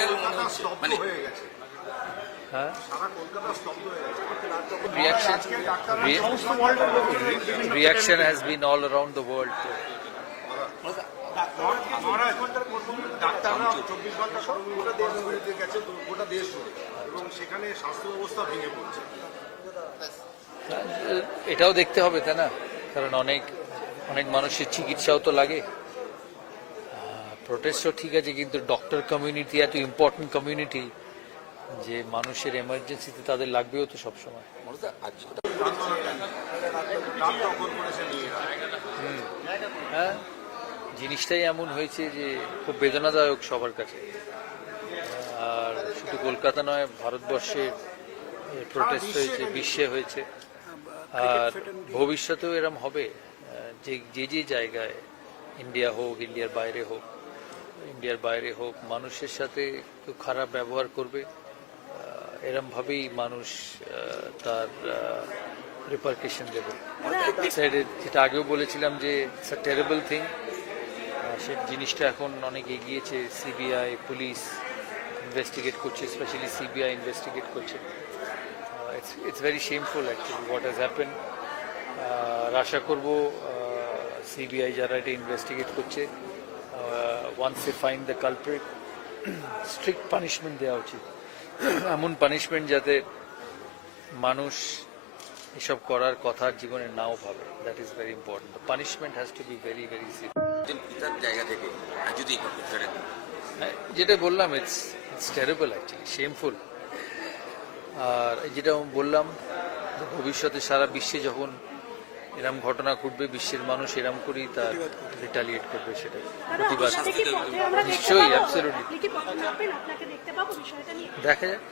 গেল মনে হচ্ছে। মানে হয়ে reaction has been all around the world. এটাও দেখতে হবে তাই না? কারণ অনেক অনেক মানুষের চিকিৎসাও তো লাগে। প্রোটেস্টও ঠিক আছে, কিন্তু ডক্টর কমিউনিটি এত ইম্পর্টেন্ট কমিউনিটি যে মানুষের এমার্জেন্সিতে তাদের লাগবেও তো সবসময়। হ্যাঁ জিনিসটাই এমন হয়েছে যে খুব বেদনাদায়ক সবার কাছে। আর শুধু কলকাতা নয়, ভারতবর্ষে প্রোটেস্ট হয়েছে, বিশ্বে হয়েছে। আর ভবিষ্যতেও এরম হবে। যে যে জায়গায় ইন্ডিয়া হোক ইন্ডিয়ার বাইরে হোক ইন্ডিয়ার বাইরে হোক মানুষের সাথে খুব খারাপ ব্যবহার করবে এরমভাবেই মানুষ তার রিপার্কেশন দেবে। সাইডে যেটা আগেও বলেছিলাম যে ইটস আ টেরেবল থিং সে জিনিসটা এখন অনেক এগিয়েছে সিবিআই পুলিশ ইনভেস্টিগেট করছে স্পেশালি সিবিআই ইনভেস্টিগেট করছে। It's it's very shameful actually what has happen আর আশা করব সিবিআই যারা এটা ইনভেস্টিগেট করছে once a find the culprit strict punishment দেওয়া উচিত। এমন পানিশমেন্ট যাতে মানুষ এসব করার কথা জীবনে নাও ভাবে। That is very important the punishment has to be very very পিতার জায়গা থেকে যদি হ্যাঁ, যেটা বললাম it's it's terrible actually shameful আর যেটা বললাম ভবিষ্যতে সারা বিশ্বে যখন এরম ঘটনা ঘটবে বিশ্বের মানুষ এরম করেই তার রিটালিয়েট করবে সেটা প্রতিবাদ। নিশ্চয়ই, দেখা যাক।